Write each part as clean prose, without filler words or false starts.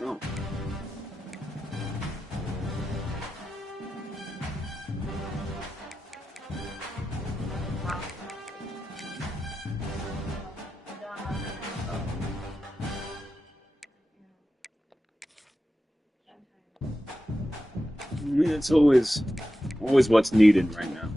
No. I mean, it's always what's needed right now.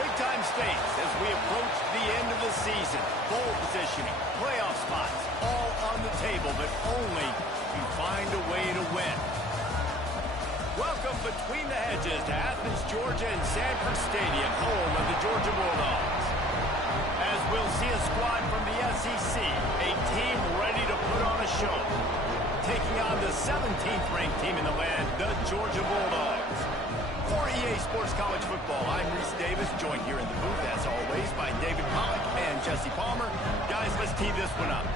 Big-time stakes as we approach the end of the season. Bowl positioning, playoff spots, all on the table, but only if you find a way to win. Welcome between the hedges to Athens, Georgia and Sanford Stadium, home of the Georgia Bulldogs. As we'll see a squad from the SEC, a team ready to put on a show. Taking on the 17th ranked team in the land, the Georgia Bulldogs. For EA Sports College Football, I'm Reese Davis, joined here in the booth, as always, by David Pollock and Jesse Palmer. Guys, let's tee this one up.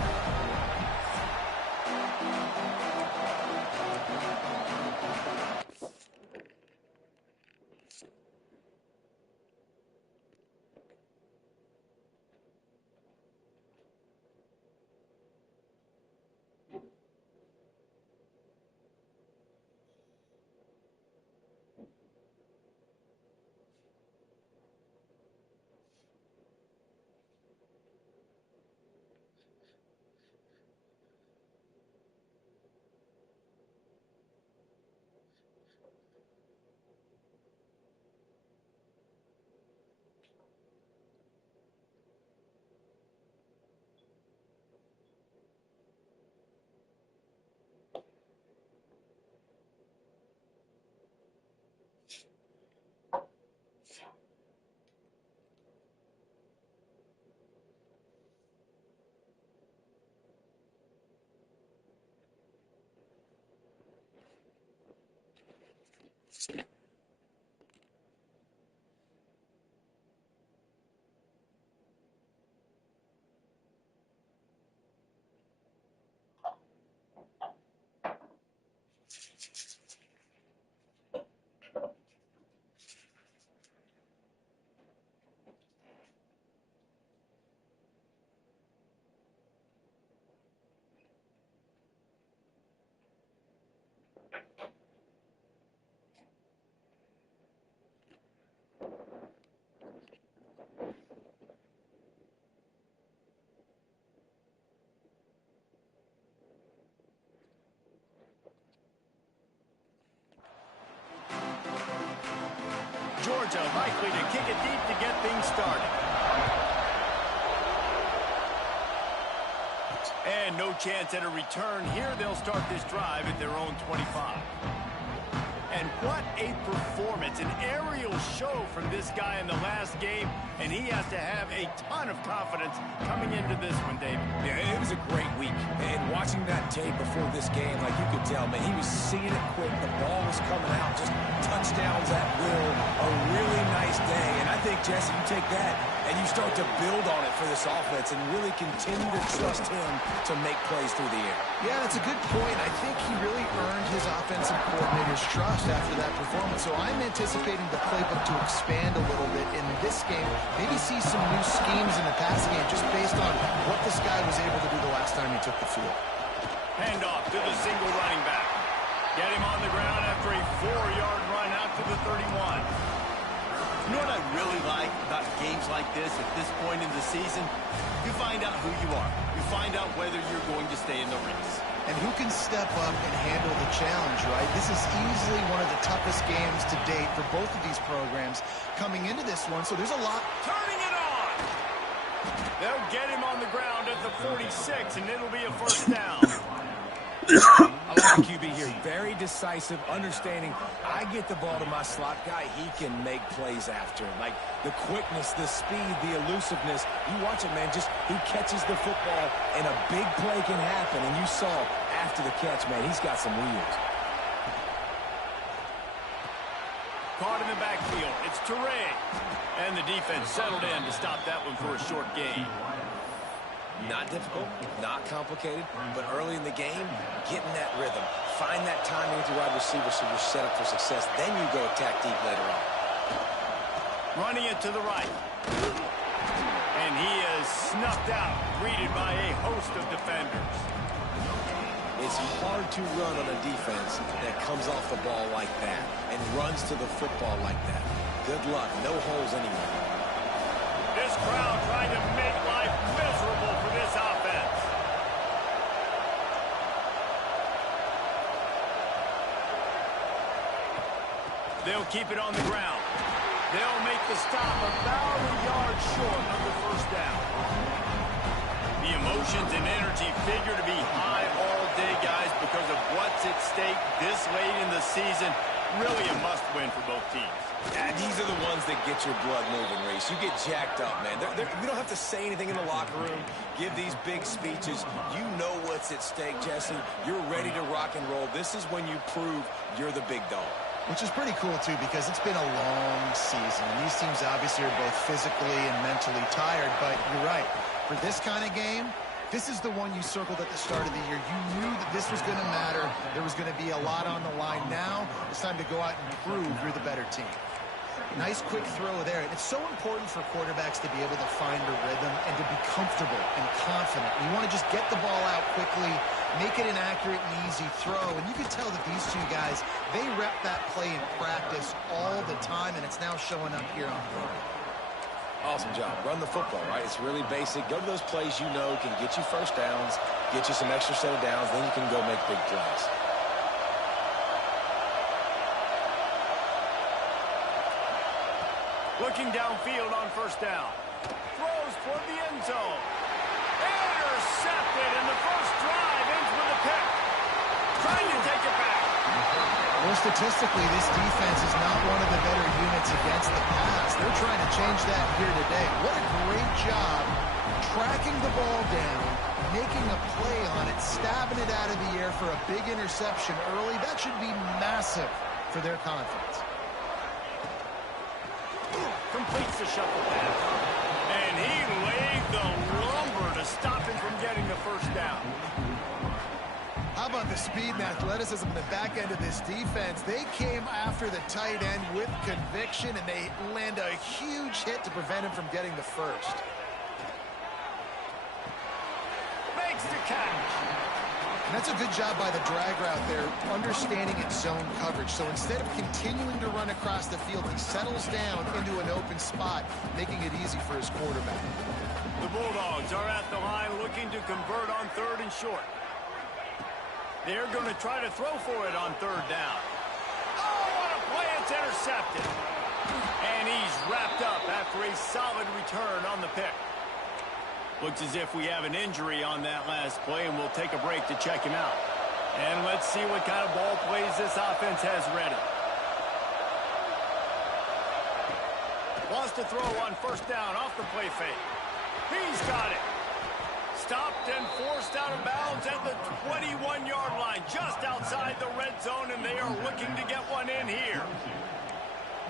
things started. And no chance at a return here. They'll start this drive at their own 25. And what a performance, an aerial show from this guy in the last game, and he has to have a ton of confidence coming into this one, David. Yeah, it was a great week, and watching that tape before this game, like you could tell, man, he was seeing it quick. The ball was coming out, just touchdowns at will. A really nice day, and I think, Jesse, you take that and you start to build on it for this offense and really continue to trust him to make plays through the air. Yeah, that's a good point. I think he really earned his offensive coordinator's trust after that performance. So I'm anticipating the playbook to expand a little bit in this game. Maybe see some new schemes in the passing game just based on what this guy was able to do the last time he took the field. Handoff to the single running back. Get him on the ground after a 4-yard run out to the 31. You know what I really like about games like this at this point in the season? You find out who you are. You find out whether you're going to stay in the race. And who can step up and handle the challenge, right? This is easily one of the toughest games to date for both of these programs coming into this one, so there's a lot. Turning it on! They'll get him on the ground at the 46, and it'll be a first down. I like the QB here. Very decisive, understanding I get the ball to my slot guy, he can make plays after. Like the quickness, the speed, the elusiveness. You watch it, man. Just he catches the football, and a big play can happen. And you saw after the catch, man, he's got some wheels. Caught in the backfield. It's Teray. And the defense settled in to stop that one for a short gain. Not difficult, not complicated, but early in the game, getting that rhythm. Find that timing with your wide receiver so you're set up for success. Then you go attack deep later on. Running it to the right. And he is snuffed out, greeted by a host of defenders. It's hard to run on a defense that comes off the ball like that and runs to the football like that. Good luck. No holes anywhere. This crowd trying to make life miserable for this offense. They'll keep it on the ground. They'll make the stop about a yard short of the first down. The emotions and energy figure to be high all day, guys, because of what's at stake this late in the season. Really a must-win for both teams. Yeah, these are the ones that get your blood moving, Reese. You get jacked up, man. We don't have to say anything in the locker room, give these big speeches. You know what's at stake, Jesse. You're ready to rock and roll. This is when you prove you're the big dog. Which is pretty cool, too, because it's been a long season. And these teams obviously are both physically and mentally tired, but you're right. For this kind of game, this is the one you circled at the start of the year. You knew that this was going to matter. There was going to be a lot on the line. Now it's time to go out and prove you're the better team. Nice quick throw there. And it's so important for quarterbacks to be able to find a rhythm and to be comfortable and confident. You want to just get the ball out quickly, make it an accurate and easy throw. And you can tell that these two guys, they rep that play in practice all the time, and it's now showing up here on the field. Awesome job. Run the football, right? It's really basic. Go to those plays you know can get you first downs, get you some extra set of downs, then you can go make big plays. Looking downfield on first down. Throws toward the end zone. Intercepted, and the first drive ends with a pick. Trying to take it back. Well, statistically, this defense is not one of the better units against the pass. They're trying to change that here today. What a great job tracking the ball down, making a play on it, stabbing it out of the air for a big interception early. That should be massive for their confidence. Completes the shuffle pass. And he laid the lumber to stop him from getting the first down. How about the speed and athleticism in the back end of this defense? They came after the tight end with conviction, and they land a huge hit to prevent him from getting the first. Makes the catch. And that's a good job by the drag route there, understanding its zone coverage. So instead of continuing to run across the field, he settles down into an open spot, making it easy for his quarterback. The Bulldogs are at the line looking to convert on third and short. They're going to try to throw for it on third down. Oh, what a play. It's intercepted. And And he's wrapped up after a solid return on the pick. Looks as if we have an injury on that last play, and we'll take a break to check him out. And let's see what kind of ball plays this offense has ready. Lost to throw on first down off the play fake. He's got it. Stopped and forced out of bounds at the 21-yard line, just outside the red zone, and they are looking to get one in here.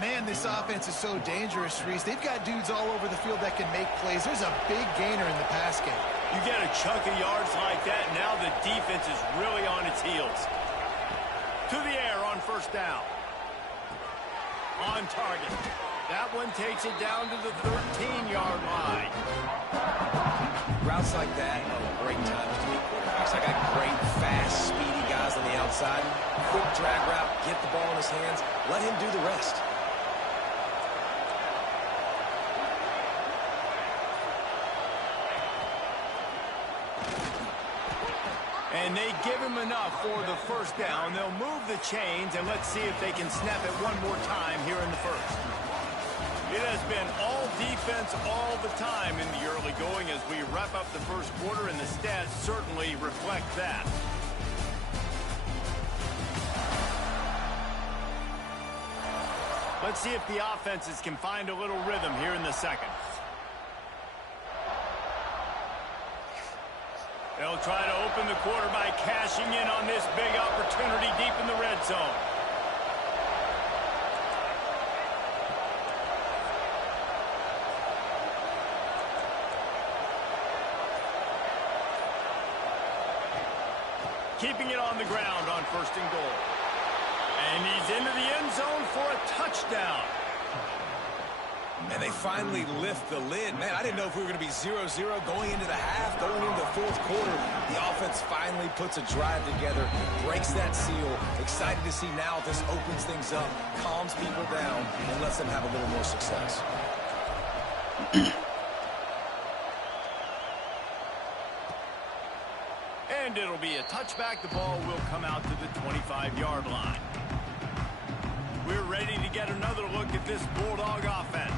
Man, this offense is so dangerous, Reese. They've got dudes all over the field that can make plays. There's a big gainer in the pass game. You get a chunk of yards like that, now the defense is really on its heels. To the air on first down. On target. That one takes it down to the 13-yard line. Routes like that are a great time to meet quarterbacks. I got great, fast, speedy guys on the outside. Quick drag route, get the ball in his hands, let him do the rest. And they give him enough for the first down. They'll move the chains, and let's see if they can snap it one more time here in the first. It has been all defense all the time in the early going as we wrap up the first quarter, and the stats certainly reflect that. Let's see if the offenses can find a little rhythm here in the second. They'll try to open the quarter by cashing in on this big opportunity deep in the red zone. Keeping it on the ground on first and goal. And he's into the end zone for a touchdown. And they finally lift the lid. Man, I didn't know if we were going to be 0-0 going into the half, going into the fourth quarter. The offense finally puts a drive together, breaks that seal. Excited to see now if this opens things up, calms people down, and lets them have a little more success. And it'll be a touchback. The ball will come out to the 25-yard line. We're ready to get another look at this Bulldog offense.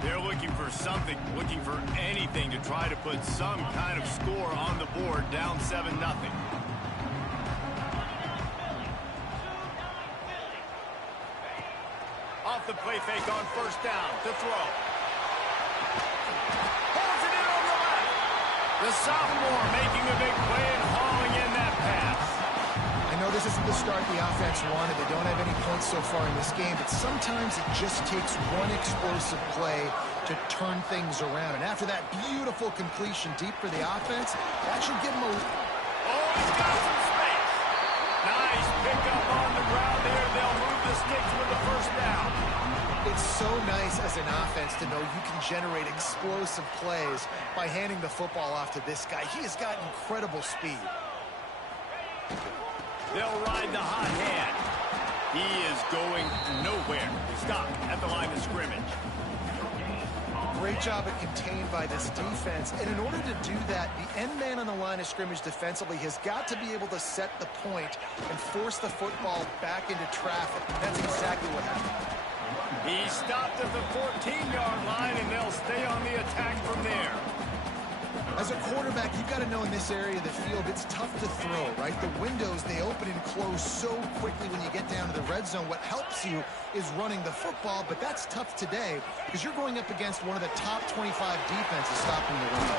They're looking for something, looking for anything to try to put some kind of score on the board, down 7-0. Off the play fake on first down to throw. Holds it in on the left. The sophomore making a big play and hauling in that pass. I know this isn't the start the offense wanted. They don't have any points so far in this game, but sometimes it just takes one explosive play to turn things around. And after that beautiful completion deep for the offense, that should give them a... Oh, he's got some space. Nice pickup on the ground there. They'll move the sticks with the first down. It's so nice as an offense to know you can generate explosive plays by handing the football off to this guy. He has got incredible speed. They'll ride the hot hand. He is going nowhere. Stop at the line of scrimmage. Great job at contained by this defense. And in order to do that, the end man on the line of scrimmage defensively has got to be able to set the point and force the football back into traffic. That's exactly what happened. He stopped at the 14-yard line, and they'll stay on the attack from there. As a quarterback, you've got to know in this area of the field, it's tough to throw, right? The windows, they open and close so quickly when you get down to the red zone. What helps you is running the football, but that's tough today because you're going up against one of the top 25 defenses stopping the run.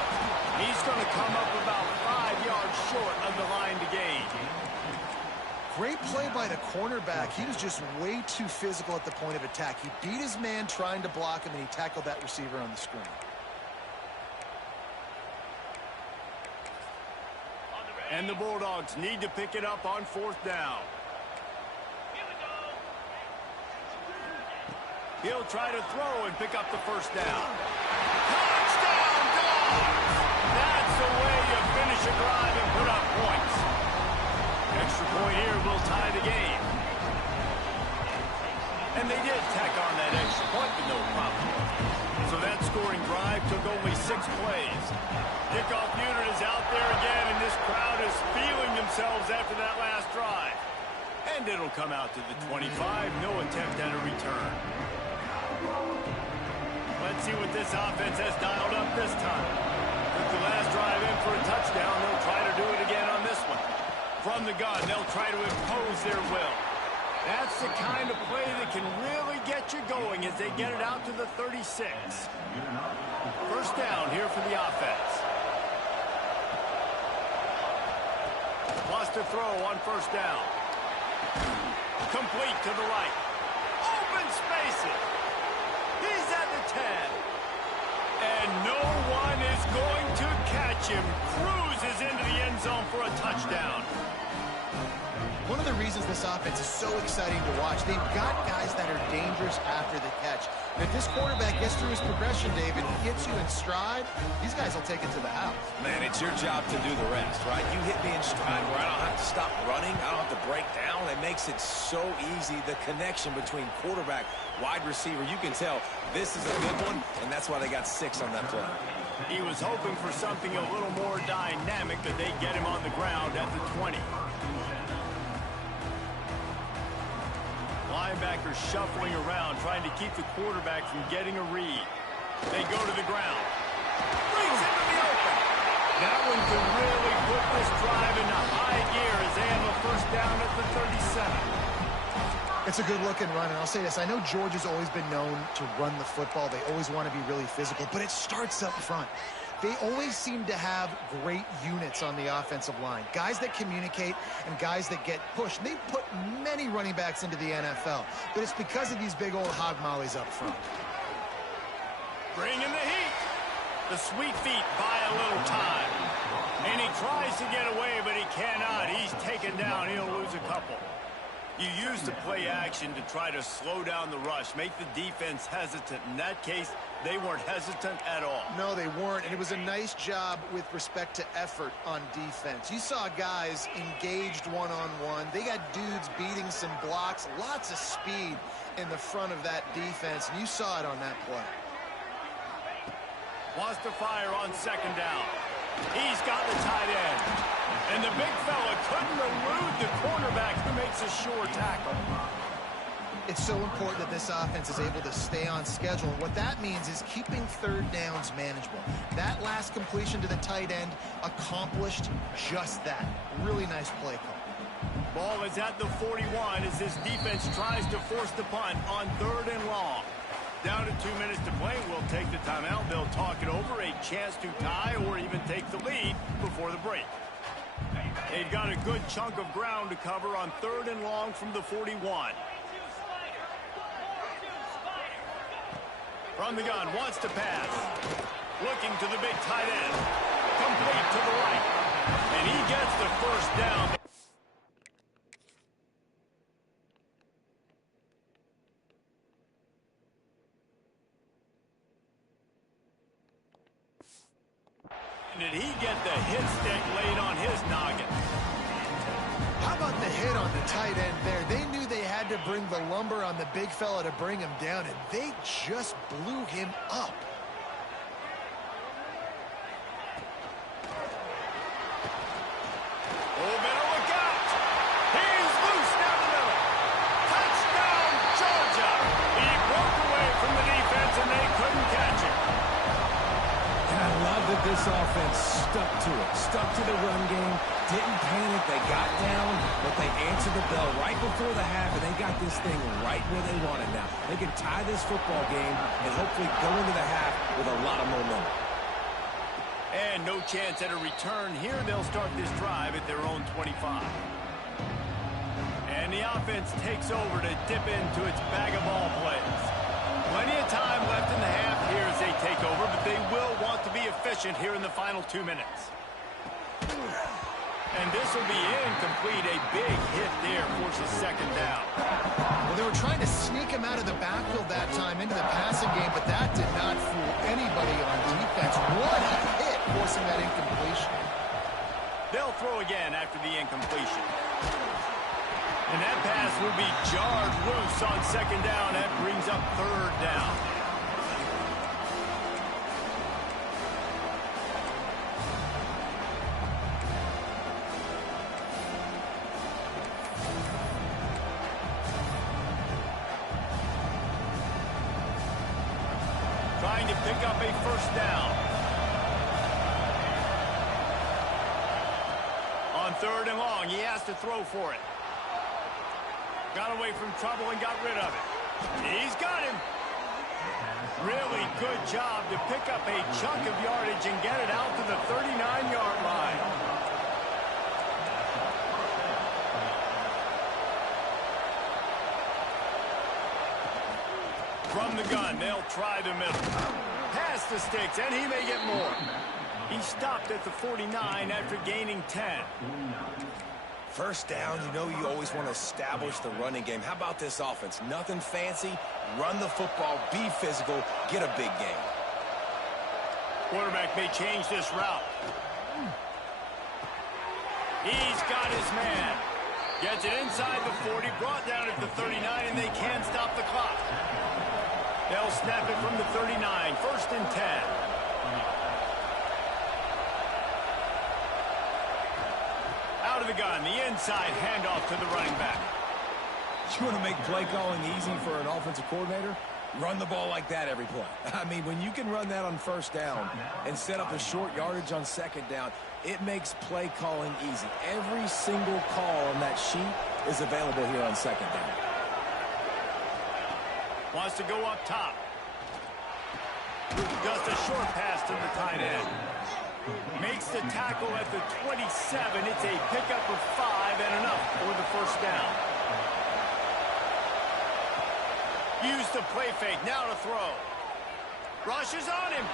He's going to come up about 5 yards short of the line to gain. Great play by the cornerback. He was just way too physical at the point of attack. He beat his man trying to block him, and he tackled that receiver on the screen. And the Bulldogs need to pick it up on fourth down. He'll try to throw and pick up the first down. Touchdown, Dawgs! That's the way you finish a drive and put up points. Extra point here will tie the game. And they did tack on that extra point with no problem. So that scoring drive took only 6 plays. Kickoff unit is out there again, and this crowd is feeling themselves after that last drive. And it'll come out to the 25. No attempt at a return. Let's see what this offense has dialed up this time. With the last drive in for a touchdown, they'll try to do it again on this one. From the gun, they'll try to impose their will. That's the kind of play that can really get you going as they get it out to the 36. First down here for the offense. Wants to throw on first down. Complete to the right. Open spaces. He's at the 10. And no one is going to catch him. Cruises into the end zone for a touchdown. One of the reasons this offense is so exciting to watch, they've got guys that are dangerous after the catch. And if this quarterback gets through his progression, David, he gets you in stride, these guys will take it to the house. Man, it's your job to do the rest, right? You hit me in stride where I don't have to stop running. I don't have to break down. It makes it so easy. The connection between quarterback, wide receiver, you can tell this is a good one, and that's why they got 6 on that play. He was hoping for something a little more dynamic, but they get him on the ground at the 20. Linebackers shuffling around, trying to keep the quarterback from getting a read. They go to the ground. Brings into the open. That one can really put this drive into high gear as they have a first down at the 37. It's a good-looking run, and I'll say this. I know Georgia's always been known to run the football. They always want to be really physical, but it starts up front. They always seem to have great units on the offensive line. Guys that communicate and guys that get pushed. They put many running backs into the NFL, but it's because of these big old hog mollies up front. Bring in the heat. The sweet feet buy a little time. And he tries to get away, but he cannot. He's taken down. He'll lose a couple. You use the play action to try to slow down the rush, make the defense hesitant. In that case, they weren't hesitant at all. No, they weren't, and it was a nice job with respect to effort on defense. You saw guys engaged one-on-one. They got dudes beating some blocks, lots of speed in the front of that defense, and you saw it on that play. Wants to fire on second down. He's got the tight end. And the big fella couldn't elude the cornerback who makes a sure tackle. It's so important that this offense is able to stay on schedule. And what that means is keeping third downs manageable. That last completion to the tight end accomplished just that. Really nice play call. Ball is at the 41 as this defense tries to force the punt on 3rd and long. Down to 2 minutes to play. We'll take the timeout. They'll talk it over. A chance to tie or even take the lead before the break. They've got a good chunk of ground to cover on 3rd and long from the 41. From the gun, wants to pass. Looking to the big tight end. Complete to the right. And he gets the first down. Did he get the hit stick laid on his noggin? How about the hit on the tight end there? They knew they had to bring the lumber on the big fella to bring him down, and they just blew him up. Oh, better look out. He's loose down the middle. Touchdown, Georgia. He broke away from the defense, and they couldn't catch him. And I love that this offense stuck to it, stuck to the run game, didn't panic, they got down, but they answered the bell right before the half, and they got this thing right where they want it now. They can tie this football game and hopefully go into the half with a lot of momentum. And no chance at a return here. They'll start this drive at their own 25. And the offense takes over to dip into its bag of ball plays. Plenty of time left in the half here as they take over, but they will want to be efficient here in the final 2 minutes. And this will be incomplete. A big hit there forces second down. Well, they were trying to sneak him out of the backfield that time into the passing game, but that did not fool anybody on defense. What a hit forcing that incompletion. They'll throw again after the incompletion. And that pass will be jarred loose on second down. That brings up 3rd down. first down. On 3rd and long, he has to throw for it. Got away from trouble and got rid of it. He's got him. Really good job to pick up a chunk of yardage and get it out to the 39-yard line. From the gun, they'll try the middle. Pass the sticks, and he may get more. He stopped at the 49 after gaining 10. First down, you know you always want to establish the running game. How about this offense? Nothing fancy. Run the football, be physical, get a big gain. Quarterback may change this route. He's got his man. Gets it inside the 40, brought down at the 39, and they can't stop the clock. They'll snap it from the 39, 1st and 10. Out of the gun, the inside handoff to the running back. You want to make play calling easy for an offensive coordinator? Run the ball like that every play. I mean, when you can run that on 1st down and set up a short yardage on 2nd down, it makes play calling easy. Every single call on that sheet is available here on 2nd down. Wants to go up top. Just a short pass to the tight end. Makes the tackle at the 27. It's a pickup of 5 and enough for the 1st down. Use the play fake. Now to throw. Rushes on him.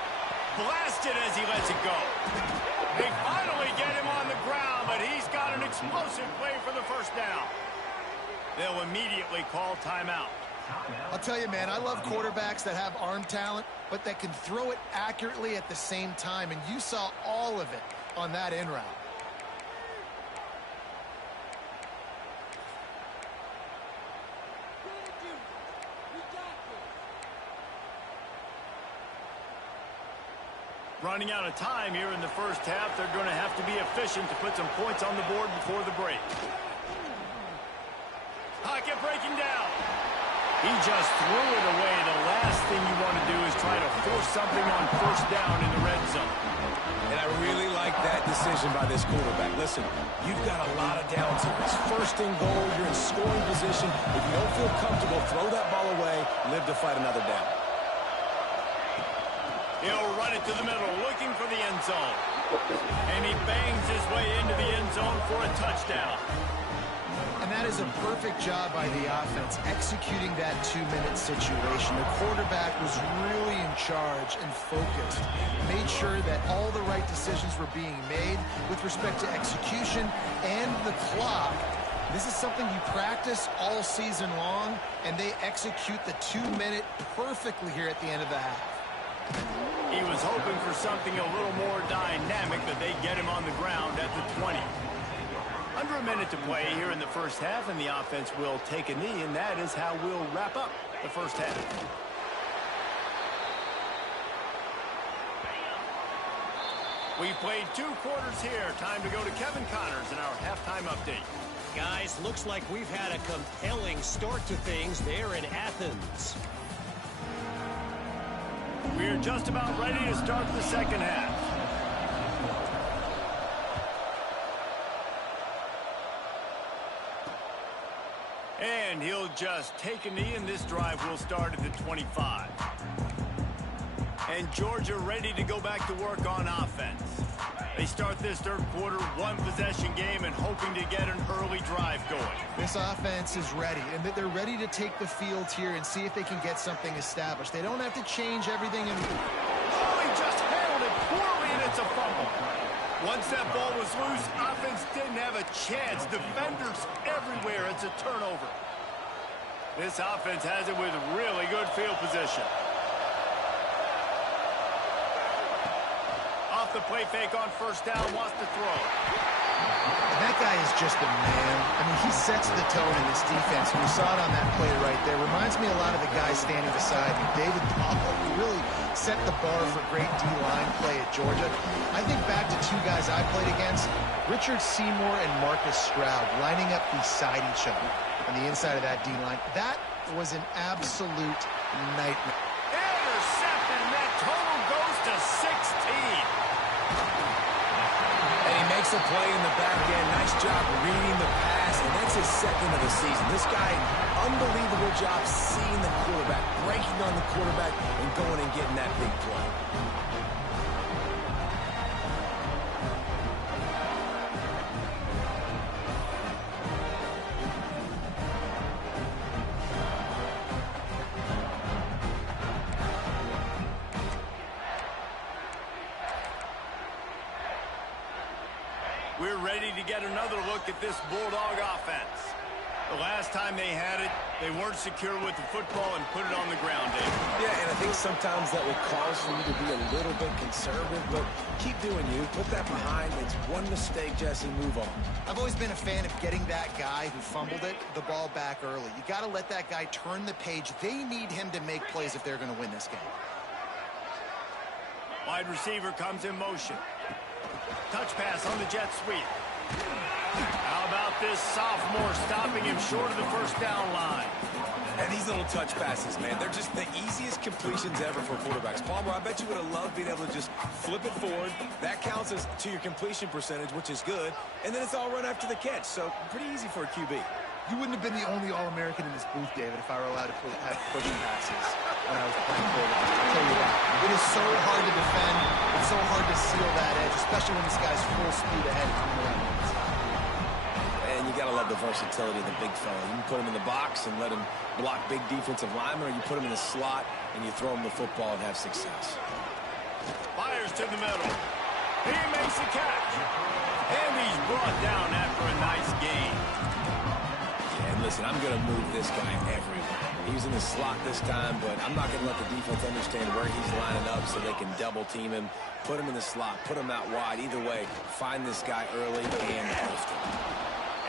Blasted as he lets it go. They finally get him on the ground, but he's got an explosive play for the 1st down. They'll immediately call timeout. I'll tell you, man, I love quarterbacks that have arm talent, but that can throw it accurately at the same time, and you saw all of it on that in route. Running out of time here in the 1st half. They're going to have to be efficient to put some points on the board before the break. Pocket breaking down. He just threw it away. The last thing you want to do is try to force something on 1st down in the red zone. And I really like that decision by this quarterback. Listen, you've got a lot of downs here. It's 1st and goal. You're in scoring position. If you don't feel comfortable, throw that ball away. Live to fight another down. He'll run it to the middle, looking for the end zone. And he bangs his way into the end zone for a touchdown. And that is a perfect job by the offense, executing that 2-minute situation. The quarterback was really in charge and focused. Made sure that all the right decisions were being made with respect to execution and the clock. This is something you practice all season long, and they execute the 2-minute perfectly here at the end of the half. He was hoping for something a little more dynamic, but they get him on the ground at the 20. Under a minute to play here in the 1st half, and the offense will take a knee, and that is how we'll wrap up the 1st half. We've played 2 quarters here. Time to go to Kevin Connors in our halftime update. Guys, looks like we've had a compelling start to things there in Athens. We're just about ready to start the 2nd half. And he'll just take a knee, and this drive will start at the 25. And Georgia ready to go back to work on offense. They start this 3rd quarter, 1-possession game, and hoping to get an early drive going. This offense is ready, and they're ready to take the field here and see if they can get something established. They don't have to change everything. Oh, he just handled it poorly, and it's a fumble. Once that ball was loose, offense didn't have a chance. Defenders everywhere. It's a turnover. This offense has it with really good field position. Off the play fake on 1st down, wants to throw. That guy is just a man. I mean, he sets the tone in this defense. We saw it on that play right there. Reminds me a lot of the guys standing beside me. David Dawgs really set the bar for great D-line play at Georgia. I think back to 2 guys I played against, Richard Seymour and Marcus Stroud, lining up beside each other on the inside of that D-line. That was an absolute nightmare. Intercepted, and that total goes to Explosive play in the back end. Nice job reading the pass, and that's his second of the season. This guy, unbelievable job seeing the quarterback, breaking on the quarterback, and going and getting that big play. We're ready to get another look at this Bulldog offense. The last time they had it, they weren't secure with the football and put it on the ground, Dave. Yeah, and I think sometimes that will cause for you to be a little bit conservative, but keep doing you. Put that behind. It's one mistake, Jesse. Move on. I've always been a fan of getting that guy who fumbled it, the ball back early. You got to let that guy turn the page. They need him to make plays if they're going to win this game. Wide receiver comes in motion. Touch pass on the jet sweep. How about this sophomore stopping him short of the first down line? And these little touch passes, man, they're just the easiest completions ever for quarterbacks. Palmer, I bet you would have loved being able to just flip it forward. That counts as to your completion percentage, which is good. And then it's all run after the catch, so pretty easy for a QB. You wouldn't have been the only All-American in this booth, David, if I were allowed to have pushing passes when I was playing quarterback. I'll tell you that. It is so hard to defend. It's so hard to seal that edge, especially when this guy's full speed ahead and coming around the inside. And you got to love the versatility of the big fella. You can put him in the box and let him block big defensive linemen, or you put him in the slot and you throw him the football and have success. Fires to the middle. He makes the catch. And he's brought down after a nice gain. And listen, I'm going to move this guy everywhere. He's in the slot this time, but I'm not going to let the defense understand where he's lining up so they can double team him, put him in the slot, put him out wide. Either way, find this guy early and often.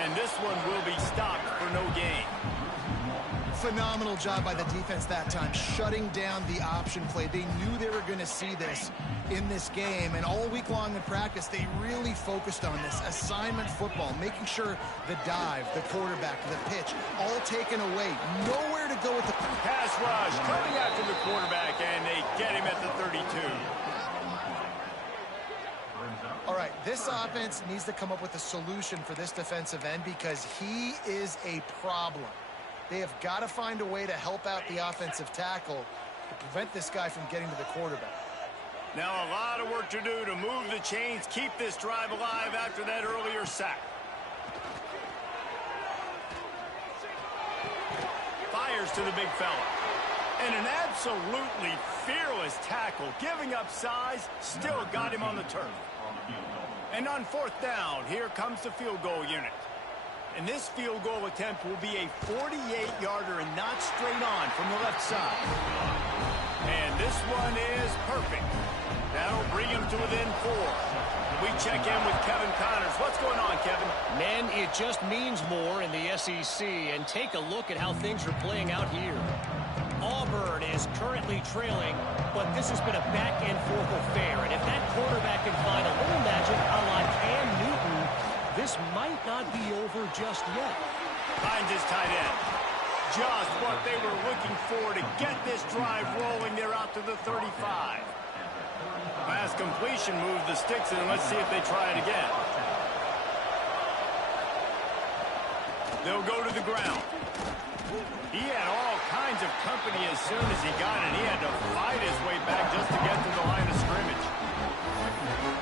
And this one will be stopped for no gain. Phenomenal job by the defense that time, shutting down the option play. They knew they were going to see this in this game, and all week long in practice, they really focused on this assignment football, making sure the dive, the quarterback, the pitch, all taken away. Nowhere to go with the Pass rush coming after the quarterback, and they get him at the 32. All right, this offense needs to come up with a solution for this defensive end because he is a problem. They have got to find a way to help out the offensive tackle to prevent this guy from getting to the quarterback. Now a lot of work to do to move the chains, keep this drive alive after that earlier sack. Fires to the big fella. And an absolutely fearless tackle, giving up size, still got him on the turf. And on fourth down, here comes the field goal unit. And this field goal attempt will be a 48-yarder and not straight on from the left side. And this one is perfect. That'll bring him to within 4. We check in with Kevin Connors. What's going on, Kevin? Men, it just means more in the SEC, and take a look at how things are playing out here. Auburn is currently trailing, but this has been a back-and-forth affair, and if that quarterback can find a little magic a la Cam Newton, this might not be over just yet. Finds his tight end. Just what they were looking for to get this drive rolling. They're out to the 35. Pass completion moved the sticks, and let's see if they try it again. They'll go to the ground. He had all kinds of company as soon as he got it. He had to fight his way back just to get to the line of scrimmage.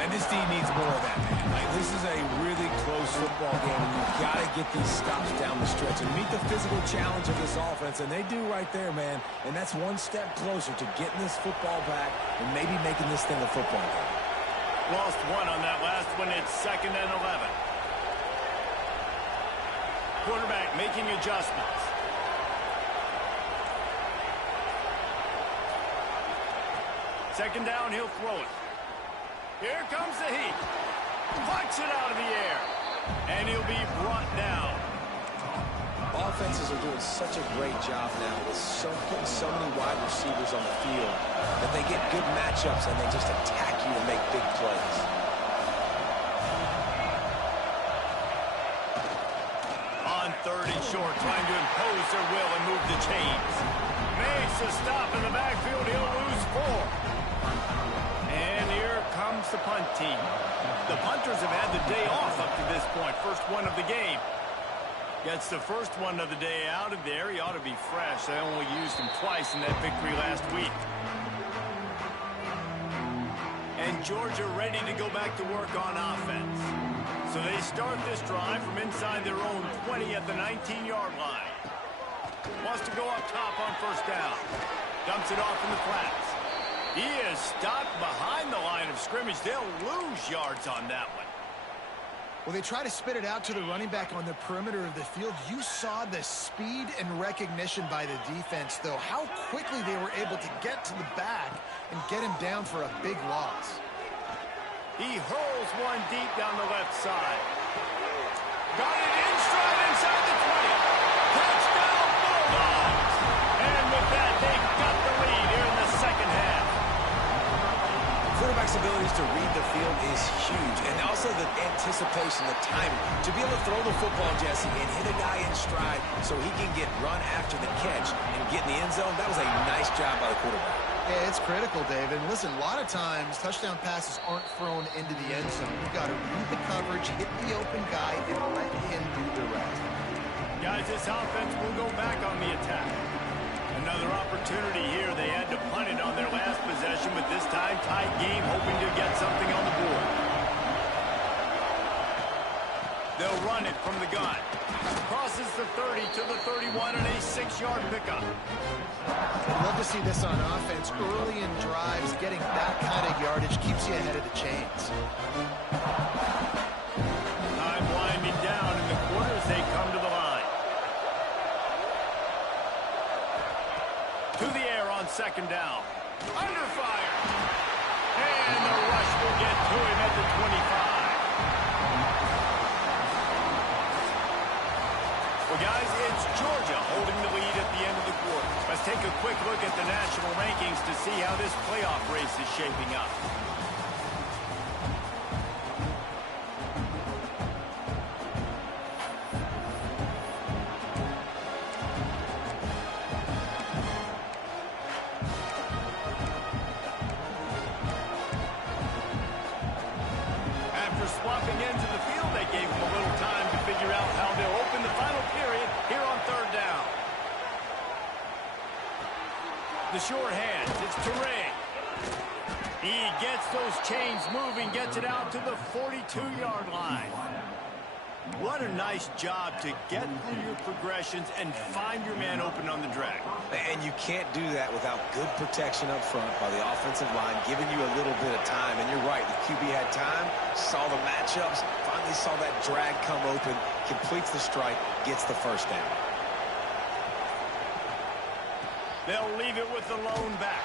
And this team needs more of that, man. Like, this is a really close football game, and you've got to get these stops down the stretch and meet the physical challenge of this offense, and they do right there, man. And that's one step closer to getting this football back and maybe making this thing a football game. Lost one on that last one. It's 2nd and 11. Quarterback making adjustments. Second down, he'll throw it. Here comes the heat. Flicks it out of the air. And he'll be brought down. Offenses are doing such a great job now with putting so many wide receivers on the field that they get good matchups and they just attack you to make big plays. On 3rd and short, trying to impose their will and move the chains. Makes a stop in the backfield. He'll lose 4. And here comes the punt team. The punters have had the day off up to this point. First one of the game. Gets the first one of the day out of there. He ought to be fresh. They only used him twice in that victory last week. And Georgia ready to go back to work on offense. So they start this drive from inside their own 20 at the 19-yard line. Wants to go up top on first down. Dumps it off in the flats. He is stopped behind the line of scrimmage. They'll lose yards on that one. Well, they try to spit it out to the running back on the perimeter of the field. You saw the speed and recognition by the defense, though. How quickly they were able to get to the back and get him down for a big loss. He hurls one deep down the left side. Got it in stride inside the 20. Touchdown, Bulldogs! And with that, they got the lead here in the second half. Quarterback's abilities to read the field is huge, and also the anticipation, the timing. To be able to throw the football, Jesse, and hit a guy in stride so he can get run after the catch and get in the end zone, that was a nice job by the quarterback. Yeah, it's critical, David. And listen, a lot of times, touchdown passes aren't thrown into the end zone. You've got to read the coverage, hit the open guy, and let him do the rest. Guys, this offense will go back on the attack. Another opportunity here. They had to punt it on their last possession, but this time tight game, hoping to get something on the board. They'll run it from the gun. Crosses the 30 to the 31 and a 6-yard pickup. I'd love to see this on offense. Early in drives, getting that kind of yardage keeps you ahead of the chains. Time winding down in the quarter as they come to the line. To the air on second down. Under fire. And the rush will get to him at the 25. Well, guys, it's Georgia holding the lead at the end of the quarter. Let's take a quick look at the national rankings to see how this playoff race is shaping up. After swapping into the field, they gave them a little time to figure out how they'll open the final period here on third down. The short hands, it's Teray. He gets those chains moving, gets it out to the 42-yard line. What a nice job to get through your progressions and find your man open on the drag. And you can't do that without good protection up front by the offensive line, giving you a little bit of time. And you're right, the QB had time, saw the matchups, finally saw that drag come open, completes the strike, gets the first down. They'll leave it with the lone back.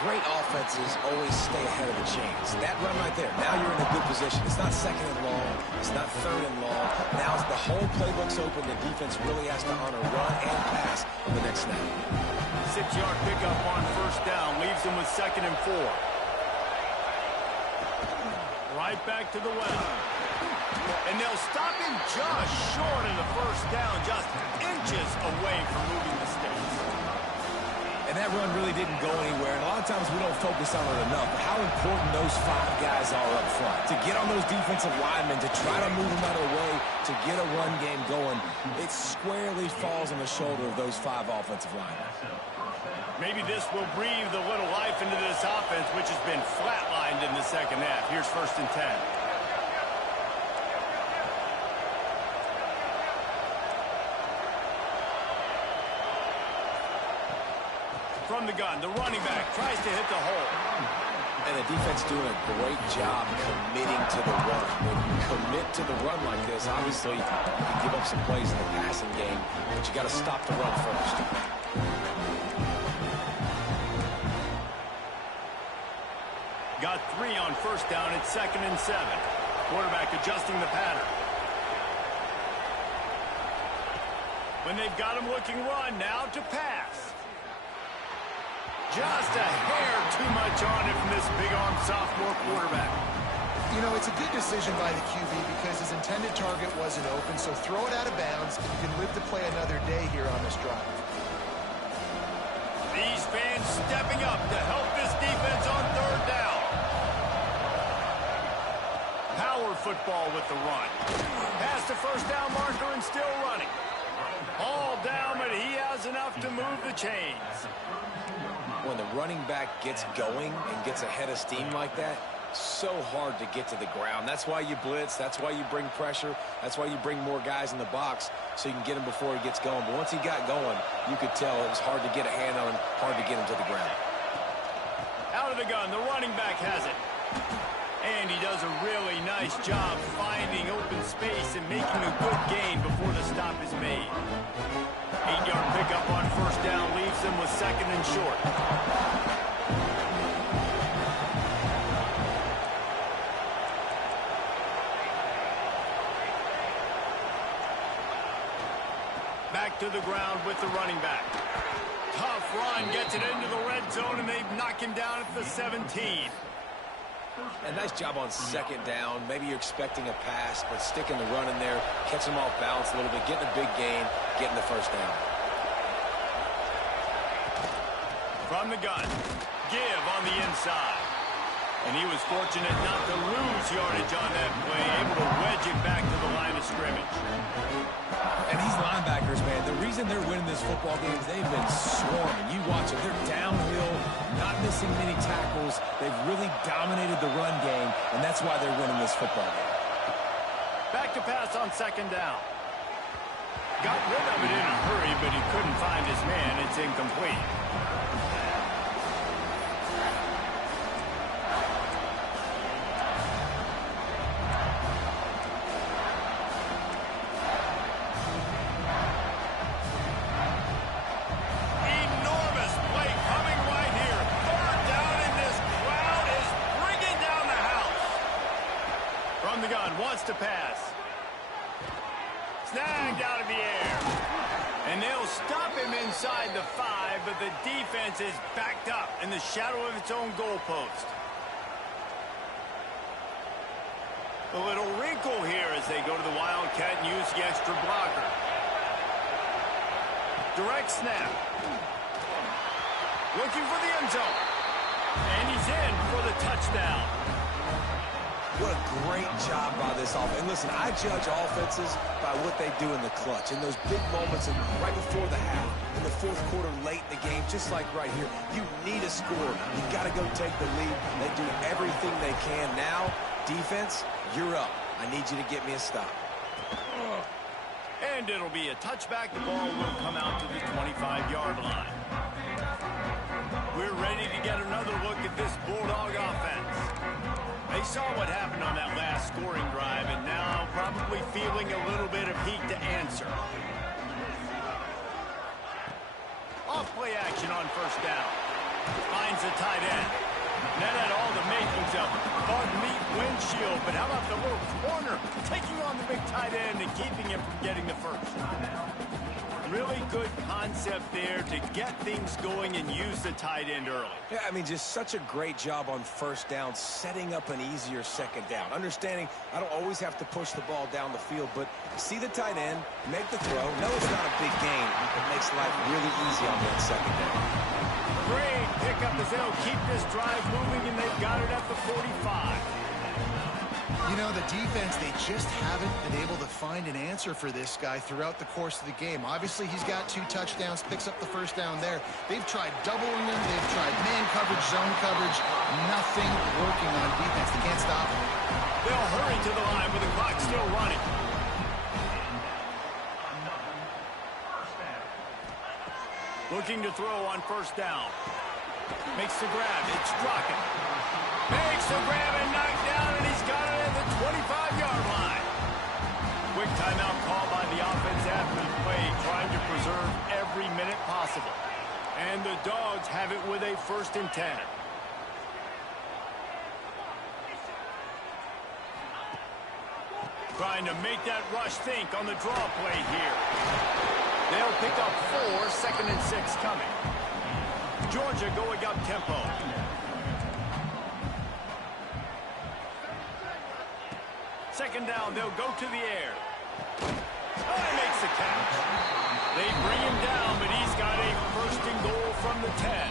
Great offenses always stay ahead of the chains. That run right there, now you're in a good position. It's not second and long. It's not third and long. Now as the whole playbook's open, the defense really has to honor run and pass on the next snap. 6-yard pickup on first down. Leaves them with 2nd and 4. Right back to the well. And they'll stop him just short of the first down, just inches away from moving the sticks. And that run really didn't go anywhere. And a lot of times we don't focus on it enough. But how important those 5 guys are up front. To get on those defensive linemen, to try to move them out of the way, to get a run game going, it squarely falls on the shoulder of those 5 offensive linemen. Maybe this will breathe a little life into this offense, which has been flatlined in the second half. Here's 1st and 10. From the gun, the running back tries to hit the hole. And the defense doing a great job committing to the run. When you commit to the run like this, obviously you can give up some plays in the passing game, but you got to stop the run first. Got 3 on first down. It's 2nd and 7. Quarterback adjusting the pattern. When they've got him looking run, now to pass. Just a hair too much on it from this big-arm sophomore quarterback. You know, it's a good decision by the QB because his intended target wasn't open, so throw it out of bounds and you can live to play another day here on this drive. These fans stepping up to help this defense on third down. Power football with the run. Past the first down marker and still running. All down, but he has enough to move the chains. When the running back gets going and gets ahead of steam like that, so hard to get to the ground. That's why you blitz. That's why you bring pressure. That's why you bring more guys in the box so you can get him before he gets going. But once he got going, you could tell it was hard to get a hand on him, hard to get him to the ground. Out of the gun, the running back has it. And he does a really nice job finding open space and making a good gain before the stop is made. 8-yard pickup on first down leaves him with second and short. Back to the ground with the running back. Tough run, gets it into the red zone, and they knock him down at the 17. A nice job on second down. Maybe you're expecting a pass, but sticking the run in there, catch him off balance a little bit, getting a big gain, getting the first down. From the gun, give on the inside. And he was fortunate not to lose yardage on that play, able to wedge it back to the line of scrimmage. And these linebackers, man, the reason they're winning this football game is they've been swarming. You watch it. They're downhill, not missing many tackles. They've really dominated the run game, and that's why they're winning this football game. Back to pass on second down. Got rid of it in a hurry, but he couldn't find his man. It's incomplete. Wants to pass. Snagged out of the air. And they'll stop him inside the 5, but the defense is backed up in the shadow of its own goalpost. A little wrinkle here as they go to the Wildcat and use the extra blocker. Direct snap. Looking for the end zone. And he's in for the touchdown. What a great job by this offense. And listen, I judge offenses by what they do in the clutch. In those big moments and right before the half, in the fourth quarter, late in the game, just like right here, you need a score. You got to go take the lead. They do everything they can. Now, defense, you're up. I need you to get me a stop. And it'll be a touchback. The ball will come out to the 25-yard line. We're ready to get another look at this Bulldog offense. They saw what happened on that last scoring drive, and now probably feeling a little bit of heat to answer. Off play action on first down. Finds the tight end. That had all the makings of bug meat windshield, but how about the little corner taking on the big tight end and keeping him from getting the first? Really good concept there to get things going and use the tight end early. Yeah, I mean, just such a great job on first down, setting up an easier second down. Understanding I don't always have to push the ball down the field, but see the tight end, make the throw. No, it's not a big gain. It makes life really easy on that second down. Great pickup as they'll keep this drive moving, and they've got it at the 45. You know, the defense, they just haven't been able to find an answer for this guy throughout the course of the game. Obviously, he's got 2 touchdowns, picks up the first down there. They've tried doubling him. They've tried man coverage, zone coverage. Nothing working on defense. They can't stop him. They'll hurry to the line with the clock still running. Looking to throw on first down. Makes the grab. It's Drockett. Makes the grab and knocked down, and he's got it at the 25-yard line. Quick timeout call by the offense after the play, trying to preserve every minute possible. And the Dogs have it with a 1st and 10. Trying to make that rush think on the draw play here. They'll pick up 4, 2nd and 6 coming. Georgia going up tempo. Second down, they'll go to the air. Oh, he makes the catch. They bring him down, but he's got a 1st and goal from the 10.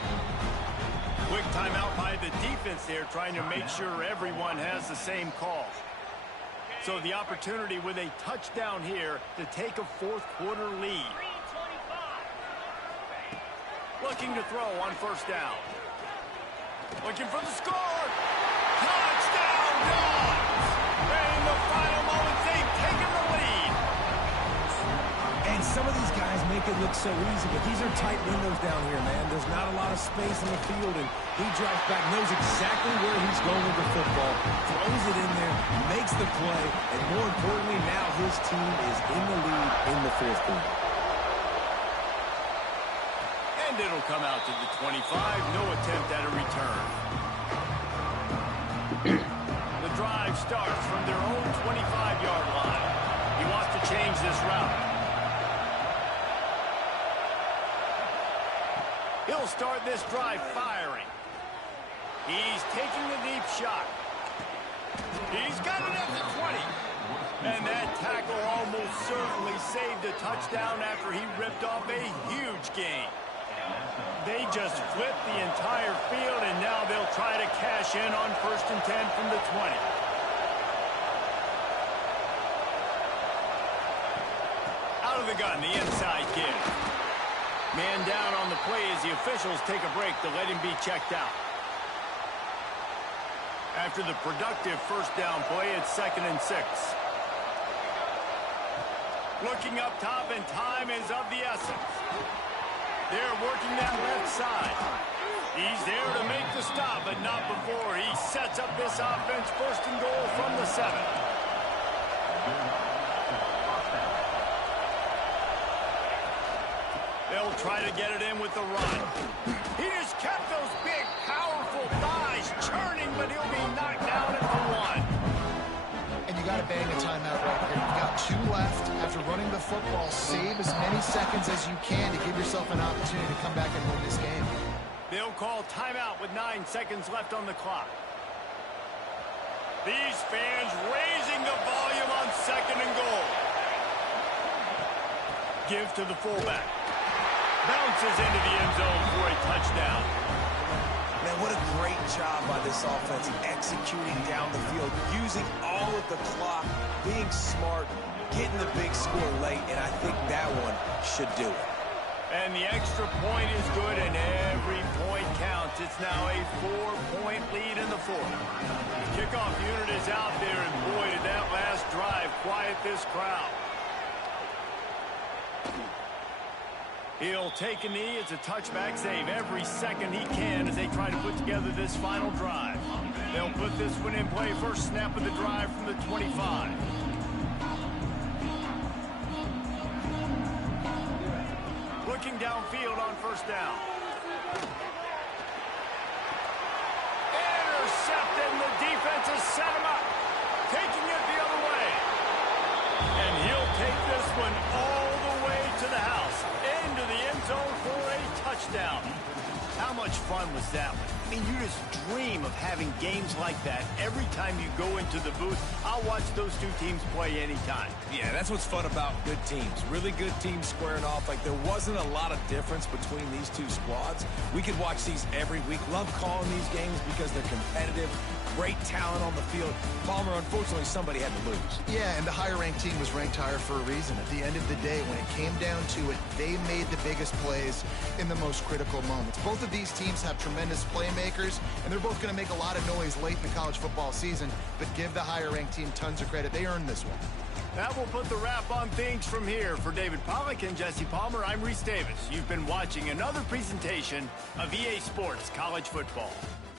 Quick timeout by the defense there, trying to make sure everyone has the same call. So the opportunity with a touchdown here to take a fourth-quarter lead. Looking to throw on first down. Looking for the score. Touchdown, Dawgs! In the final moments, they've taken the lead. And some of these guys make it look so easy, but these are tight windows down here, man. There's not a lot of space in the field, and he drops back, knows exactly where he's going with the football, throws it in there, makes the play, and more importantly, now his team is in the lead in the fourth quarter. And it'll come out to the 25. No attempt at a return. The drive starts from their own 25-yard line. He wants to change this route. He'll start this drive firing. He's taking the deep shot. He's got it at the 20. And that tackle almost certainly saved a touchdown after he ripped off a huge gain. They just flipped the entire field, and now they'll try to cash in on 1st and 10 from the 20. Out of the gun, the inside kid. Man down on the play as the officials take a break to let him be checked out. After the productive first down play, it's 2nd and 6. Looking up top, and time is of the essence. They're working that left side. He's there to make the stop, but not before he sets up this offense 1st and goal from the 7. They'll try to get it in with the run. He just kept those big, powerful thighs churning, but he'll be knocked down at the 1. And you got to bang a timeout right here. You've got 2 left. After running the football, save as many seconds as you can to give yourself an opportunity to come back and win this game. They'll call timeout with 9 seconds left on the clock. These fans raising the volume on 2nd and goal. Give to the fullback. Bounces into the end zone for a touchdown. Man, what a great job by this offense executing down the field, using all of the clock, being smart, getting the big score late, and I think that one should do it. And the extra point is good, and every point counts. It's now a 4-point lead in the 4th. The kickoff unit is out there, and boy, did that last drive quiet this crowd. He'll take a knee. It's a touchback save every second he can as they try to put together this final drive. They'll put this one in play. First snap of the drive from the 25. Looking downfield on first down. Intercepted, and the defense has set him up. Taking it the other way. And he'll take this one all the way to the house. Into the end zone for a touchdown. How much fun was that one? I mean, you just dream of having games like that every time you go into the booth. I'll watch those two teams play anytime. Yeah, that's what's fun about good teams. Really good teams squaring off. Like, there wasn't a lot of difference between these two squads. We could watch these every week. Love calling these games because they're competitive. Great talent on the field. Palmer, unfortunately, somebody had to lose. Yeah, and the higher-ranked team was ranked higher for a reason. At the end of the day, when it came down to it, they made the biggest plays in the most critical moments. Both of these teams have tremendous playmakers, and they're both going to make a lot of noise late in the college football season, but give the higher-ranked team tons of credit. They earned this one. That will put the wrap on things from here. For David Pollack and Jesse Palmer, I'm Reese Davis. You've been watching another presentation of EA Sports College Football.